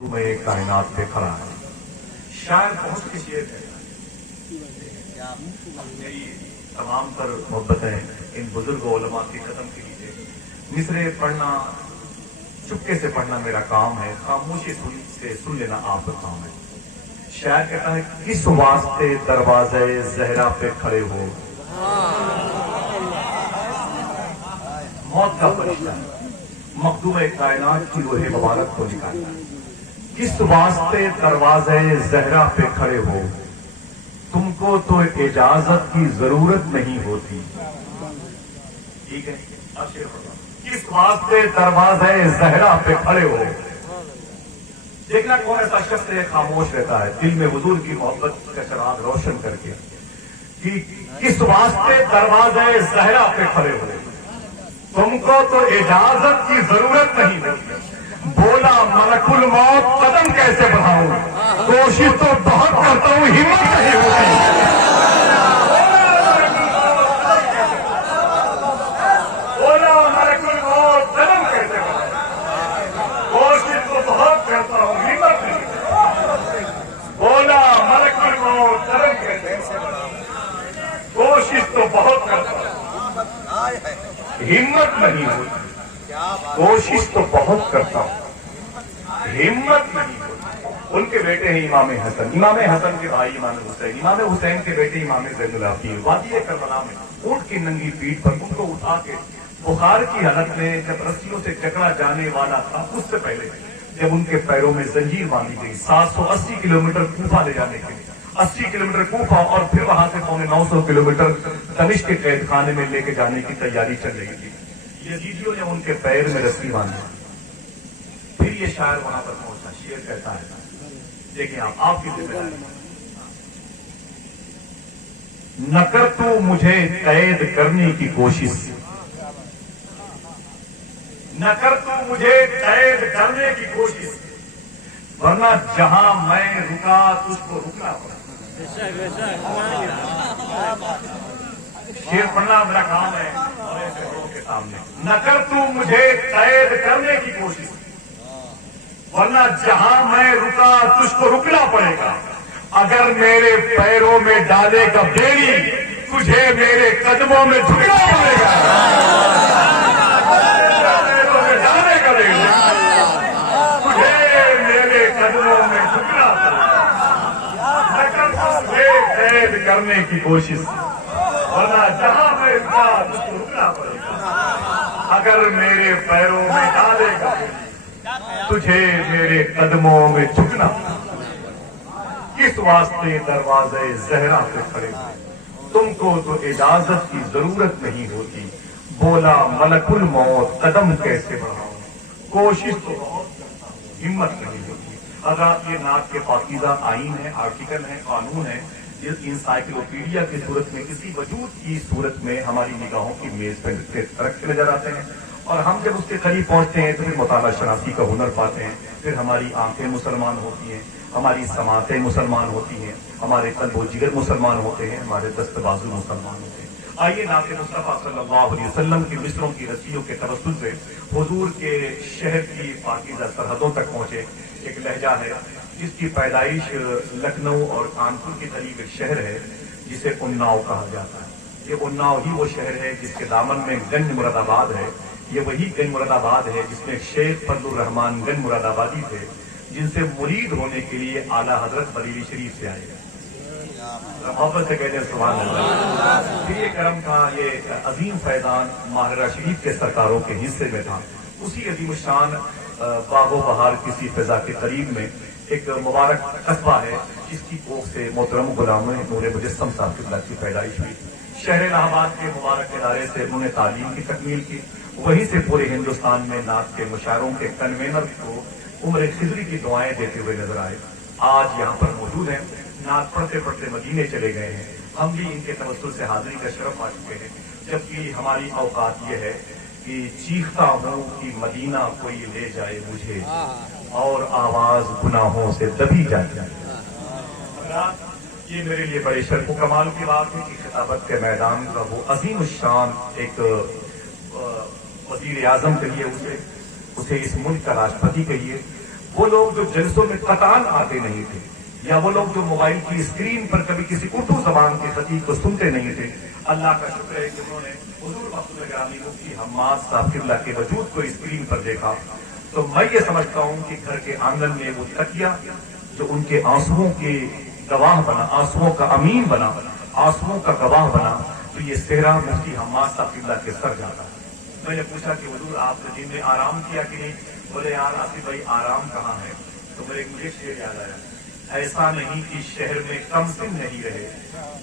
میں کائنات پہ کھڑا ہے. شاعر بہت سی شعر ہے. میری تمام تر محبتیں ان بزرگ علماء کے قدم کے لیے. مصرے پڑھنا چپکے سے پڑھنا میرا کام ہے، خاموشی سے سن لینا آپ کا کام ہے. شاعر کہتا ہے کس واسطے دروازے زہرا پہ کھڑے ہو. موت کا فرشتہ مخدوم کائنات کی روح مبارک کو نکالتا ہے. کس واسطے دروازے زہرا پہ کھڑے ہو، تم کو تو اجازت کی ضرورت نہیں ہوتی. ٹھیک ہے، کس واسطے دروازے زہرا پہ کھڑے ہو. دیکھنا کون ایسا شخص ہے خاموش رہتا ہے دل میں حضور کی محبت کا چراغ روشن کر کے کہ کس واسطے دروازے زہرا پہ کھڑے ہو، تم کو تو اجازت کی ضرورت نہیں ہوتی. بولا ملک الموت قدم کیسے بڑھاؤں، کوشش تو بہت کرتا ہوں ہمت نہیں ہوتی. بولا ملک الموت قدم کیسے بڑھاؤں، کوشش تو بہت کرتا ہوں ہمت نہیں ہوتی. بولا ملک الموت قدم کیسے بڑھاؤں، کوشش تو بہت کرتا ہوں ہمت نہیں ہوتی. کوشش تو بہت کرتا ہوں ہمت نہیں ہوتی. ان کے بیٹے ہیں امام حسن کے بھائی امام حسین کے بیٹے امام زین العابدین. وادی کربلا میں اونٹ کی ننگی پیٹھ پر ان کو اٹھا کے بخار کی حالت میں جب رسیوں سے جکڑا جانے والا تھا، اس سے پہلے جب ان کے پیروں میں زنجیر باندھی گئی 780 کلومیٹر کوفہ لے جانے کے لیے، 80 کلومیٹر کوفہ اور پھر وہاں سے 950 کلومیٹر دمشق کے قید خانے میں لے کے جانے کی تیاری چل رہی تھی. یزیدیوں نے ان کے پیر میں رسی باندھی. پھر یہ شاعر وہاں پر پہنچا. شعر کہتا ہے، دیکھیں آپ کی ذمہ داری نہ کر تو مجھے قید کرنے کی کوشش، نہ کر تو مجھے قید کرنے کی کوشش، ورنہ جہاں میں رکا تجھ کو رکنا پڑا. شعر پڑھنا میرا کام ہے اور ایسے لوگوں کے سامنے. نہ کر تو مجھے قید کرنے کی کوشش، ورنہ جہاں میں رکا تجھ کو رکنا پڑے گا. اگر میرے پیروں میں ڈالے گا بیڑی، تجھے میرے قدموں میں جھکنا پڑے گا. پیروں میں ڈالے گا بیڑی، تجھے میرے قدموں میں جھکنا پڑے گا. نہ کر تجھے قید کرنے کی کوشش، ورنہ جہاں میں رکا تجھ کو رکنا پڑے گا. اگر میرے پیروں میں ڈالے گا تجھے میرے قدموں میں جھکنا. کس واسطے دروازے زہرا پہ کھڑے ہو، تم کو تو اجازت کی ضرورت نہیں ہوتی. بولا ملک الموت قدم کیسے بڑھاؤں، کوشش تو بہت کرتا ہوں ہمت نہیں ہوتی. اگر یہ نعت کے پاکیزہ آئین ہے، آرٹیکل ہے، قانون ہے، انسائکلوپیڈیا کی صورت میں، کسی وجود کی صورت میں ہماری نگاہوں کی میز پہ رکھتے نظر آتے ہیں. اور ہم جب اس کے قریب پہنچتے ہیں تو پھر مطالعہ شناسی کا ہنر پاتے ہیں. پھر ہماری آنکھیں مسلمان ہوتی ہیں، ہماری سماعتیں مسلمان ہوتی ہیں، ہمارے قلب و جگر مسلمان ہوتے ہیں، ہمارے دست بازو مسلمان ہوتے ہیں. آئیے نعت مصطفیٰ صلی اللہ علیہ وسلم کی مصروں کی رسیوں کے توسل سے حضور کے شہر کی پاکیزہ سرحدوں تک پہنچے. ایک لہجہ ہے جس کی پیدائش لکھنؤ اور کانپور کے قریب ایک شہر ہے جسے اناؤ کہا جاتا ہے. یہ اناؤ ہی وہ شہر ہے جس کے دامن میں گنج مراد آباد ہے. یہ وہی گنج مراد آباد ہے جس میں شیخ فضل الرحمان گنج مراد آبادی تھے، جن سے مرید ہونے کے لیے اعلیٰ حضرت بریلی شریف سے آئے گئے. محبت سے کہتے ہیں سبحان اللہ. پھر یہ کرم تھا، یہ عظیم فیضان ماہرہ شریف کے سرکاروں کے حصے میں تھا. اسی عظیم الشان باغ و بہار کسی فضا کے قریب میں ایک مبارک قصبہ ہے جس کی کوکھ سے محترم غلام نور مجسم صاحب قبلہ کی پیدائش ہوئی. شہر الہ آباد کے مبارک ادارے سے انہوں نے تعلیم کی تکمیل کی. وہیں سے پورے ہندوستان میں نعت کے مشاعروں کے کنوینر کو عمر خضری کی دعائیں دیتے ہوئے نظر آئے. آج یہاں پر موجود ہیں، نعت پڑھتے پڑھتے مدینے چلے گئے ہیں. ہم بھی ان کے توسل سے حاضری کا شرف پا چکے ہیں. جبکہ ہماری اوقات یہ ہے کہ چیختا ہوں کہ مدینہ کوئی لے جائے مجھے، اور آواز گناہوں سے دبی جاتی ہے. یہ میرے لیے بڑے شرف و کمال کی بات ہے کہ خطابت کے میدان کا وہ عظیم الشان ایک وزیر اعظم کہیے اسے اس ملک کا راشٹرپتی کہیے، وہ لوگ جو جلسوں میں قطعاً آتے نہیں تھے، یا وہ لوگ جو موبائل کی اسکرین پر کبھی کسی اردو زبان کے خطیب کو سنتے نہیں تھے، اللہ کا شکر ہے کہ انہوں نے حضور مقبول گرامی مفتی حماد صاحب قبلہ کے وجود کو اسکرین پر دیکھا، تو میں یہ سمجھتا ہوں کہ گھر کے آنگن میں وہ تکیہ جو ان کے آنسوؤں کے گواہ بنا، آنسوؤں کا امین بنا، آنسوؤں کا گواہ بنا، تو یہ صحرا مفتی حماد صاحب قبلہ کے سر جاتا ہے۔ میں نے پوچھا کہ حضور آپ نے دن میں آرام کیا کہ نہیں؟ بولے یار آصف بھائی آرام کہاں ہے؟ تو مجھے شعر یاد آیا، ایسا نہیں کہ شہر میں کم سن نہیں رہے،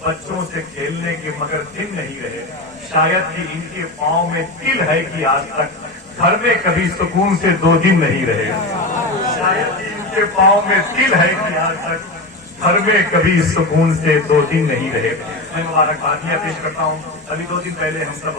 بچوں سے کھیلنے کے مگر دن نہیں رہے، شاید کہ ان کے پاؤں میں تل ہے کہ آج تک گھر میں کبھی سکون سے 2 دن نہیں رہے، شاید کہ ان کے پاؤں میں تل ہے کہ آج تک گھر میں کبھی سکون سے 2 دن نہیں رہے۔ میں مبارکبادیاں پیش کرتا ہوں۔ ابھی 2 دن پہلے ہم سب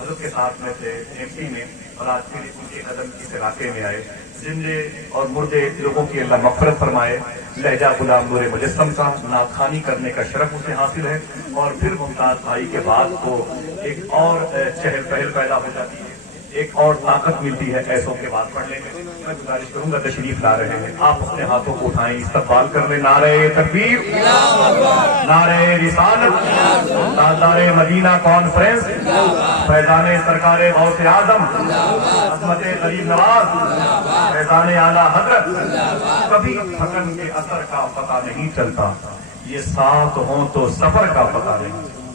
حضرت کے ساتھ میں تھے ایم پی میں، اور آج پھر ان کے قدم اس علاقے میں آئے۔ زندے اور مردے لوگوں کی اللہ مغفرت فرمائے۔ لہجہ غلام نور مجسم کا نعت خوانی کرنے کا شرف اسے حاصل ہے، اور پھر ممتاز بھائی کے بعد کو ایک اور چہل پہل پیدا ہو جاتی ہے، ایک اور طاقت ملتی ہے ایسوں کے بعد پڑھنے میں۔ میں گزارش کروں گا، تشریف لا رہے ہیں، آپ اپنے ہاتھوں کو اٹھائیں، استقبال کر لیں۔ نعرہ تکبیر، نعرہ رسالت، تاجدار مدینہ کانفرنس، فیضان سرکار غوث اعظم، عظمت غریب نواز، فیضان اعلیٰ حضرت۔ کبھی تھکن کے اثر کا پتہ نہیں چلتا، یہ ساتھ ہوں تو سفر کا پتہ نہیں۔